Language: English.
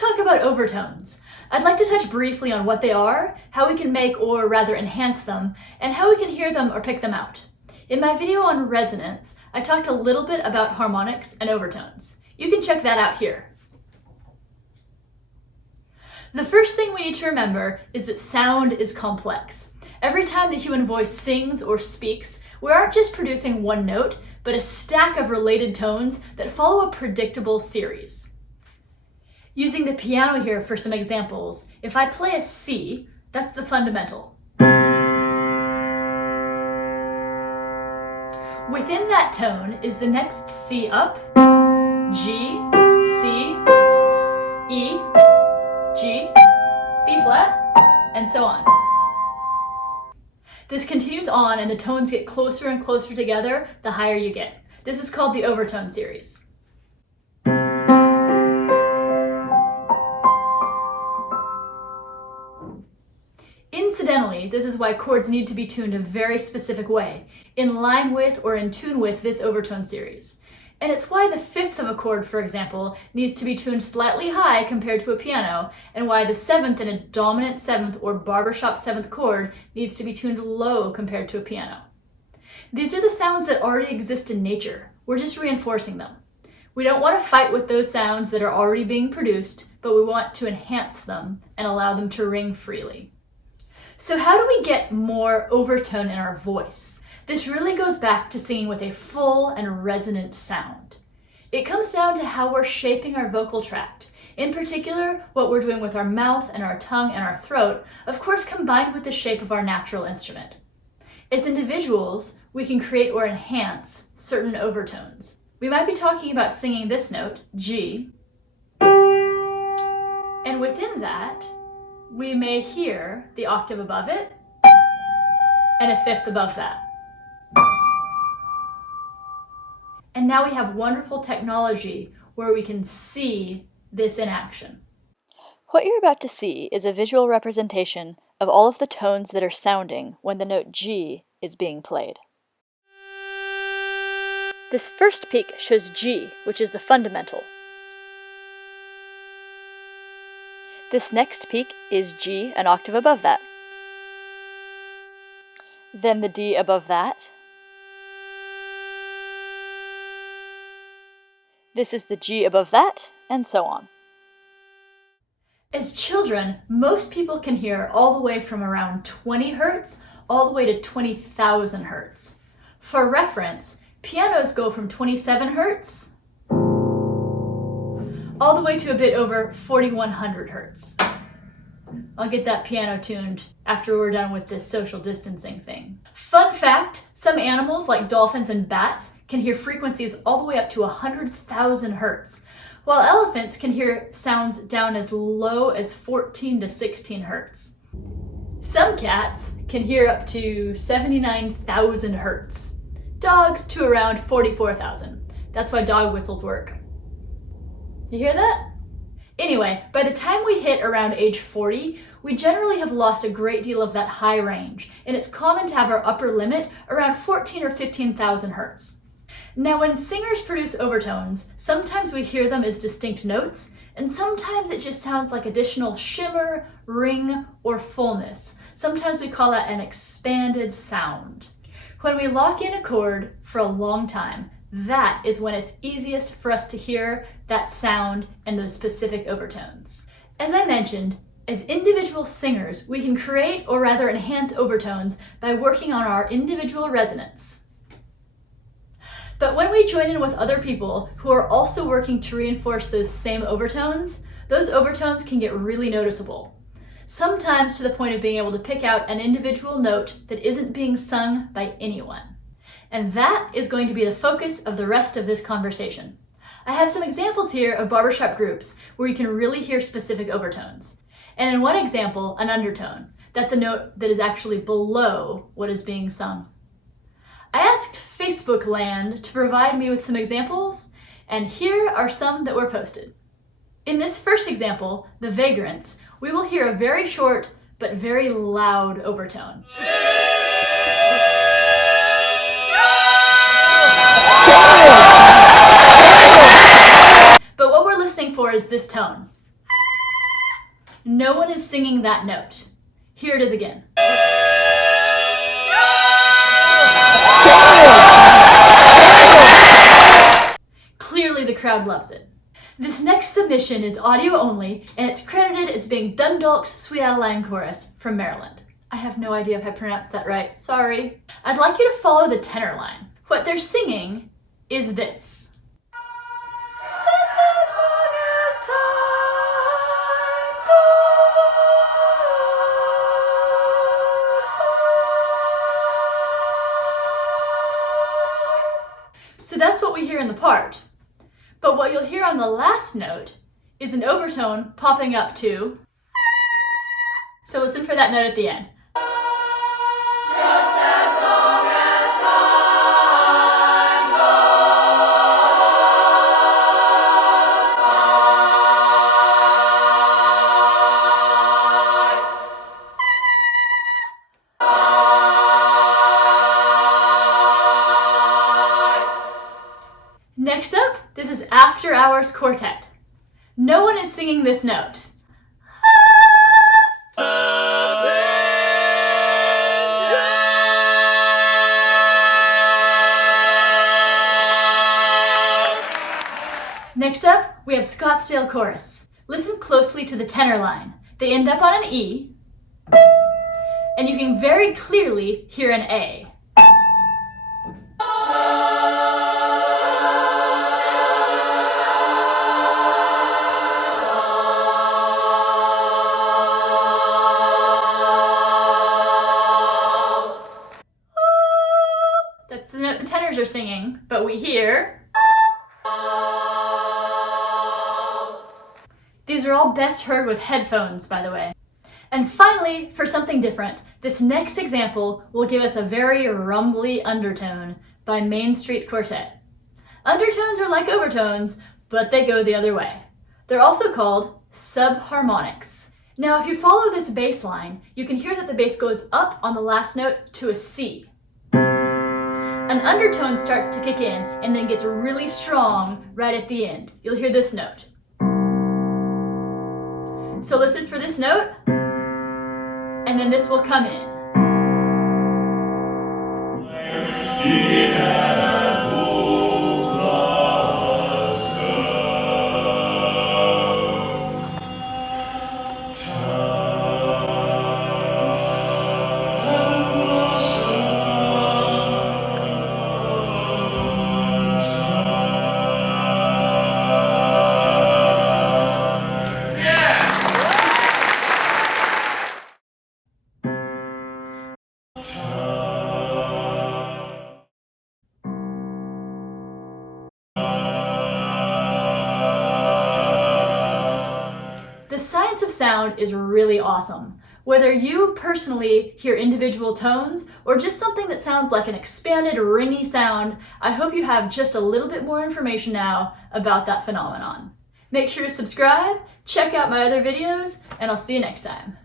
let's talk about overtones. I'd like to touch briefly on what they are, how we can make or rather enhance them, and how we can hear them or pick them out. In my video on resonance, I talked a little bit about harmonics and overtones. You can check that out here. The first thing we need to remember is that sound is complex. Every time the human voice sings or speaks, we aren't just producing one note, but a stack of related tones that follow a predictable series. Using the piano here for some examples, if I play a C, that's the fundamental. Within that tone is the next C up, G, C, E, G, B flat, and so on. This continues on and the tones get closer and closer together the higher you get. This is called the Overtone Series. Incidentally, this is why chords need to be tuned a very specific way, in line with or in tune with this overtone series. And it's why the fifth of a chord, for example, needs to be tuned slightly high compared to a piano, and why the seventh in a dominant seventh or barbershop seventh chord needs to be tuned low compared to a piano. These are the sounds that already exist in nature. We're just reinforcing them. We don't want to fight with those sounds that are already being produced, but we want to enhance them and allow them to ring freely. So how do we get more overtone in our voice? This really goes back to singing with a full and resonant sound. It comes down to how we're shaping our vocal tract, in particular what we're doing with our mouth and our tongue and our throat, of course combined with the shape of our natural instrument. As individuals, we can create or enhance certain overtones. We might be talking about singing this note, G, and within that, we may hear the octave above it and a fifth above that. And now we have wonderful technology where we can see this in action. What you're about to see is a visual representation of all of the tones that are sounding when the note G is being played. This first peak shows G, which is the fundamental. This next peak is G, an octave above that. Then the D above that. This is the G above that, and so on. As children, most people can hear all the way from around 20 Hertz all the way to 20,000 Hertz. For reference, pianos go from 27 Hertz all the way to a bit over 4,100 Hertz. I'll get that piano tuned after we're done with this social distancing thing. Fun fact, some animals like dolphins and bats can hear frequencies all the way up to 100,000 Hertz, while elephants can hear sounds down as low as 14 to 16 Hertz. Some cats can hear up to 79,000 Hertz. Dogs to around 44,000. That's why dog whistles work. You hear that? Anyway, by the time we hit around age 40, we generally have lost a great deal of that high range, and it's common to have our upper limit around 14 or 15,000 Hertz. Now, when singers produce overtones, sometimes we hear them as distinct notes, and sometimes it just sounds like additional shimmer, ring, or fullness. Sometimes we call that an expanded sound. When we lock in a chord for a long time, that is when it's easiest for us to hear that sound and those specific overtones. As I mentioned, as individual singers, we can create or rather enhance overtones by working on our individual resonance. But when we join in with other people who are also working to reinforce those same overtones, those overtones can get really noticeable. Sometimes to the point of being able to pick out an individual note that isn't being sung by anyone. And that is going to be the focus of the rest of this conversation. I have some examples here of barbershop groups where you can really hear specific overtones. And in one example, an undertone. That's a note that is actually below what is being sung. I asked Facebook Land to provide me with some examples, and here are some that were posted. In this first example, the vagrants, we will hear a very short but very loud overtone. But what we're listening for is this tone. No one is singing that note. Here it is again. Clearly the crowd loved it. This next submission is audio only, and it's credited as being Dundalk's Sweet Adeline Chorus from Maryland. I have no idea if I pronounced that right, sorry. I'd like you to follow the tenor line. What they're singing is this. Just as long as time goes by. So that's what we hear in the part. But what you'll hear on the last note is an overtone popping up to. So listen for that note at the end. Just as long as time goes by. Next up, this is After Hours Quartet. No one is singing this note. Next up, we have Scottsdale Chorus. Listen closely to the tenor line. They end up on an E, and you can very clearly hear an A. That's the note the tenors are singing, but we hear. These are all best heard with headphones, by the way. And finally, for something different, this next example will give us a very rumbly undertone by Main Street Quartet. Undertones are like overtones, but they go the other way. They're also called subharmonics. Now, if you follow this bass line, you can hear that the bass goes up on the last note to a C. An undertone starts to kick in and then gets really strong right at the end. You'll hear this note. So listen for this note, and then this will come in. The science of sound is really awesome. Whether you personally hear individual tones or just something that sounds like an expanded, ringy sound, I hope you have just a little bit more information now about that phenomenon. Make sure to subscribe, check out my other videos, and I'll see you next time.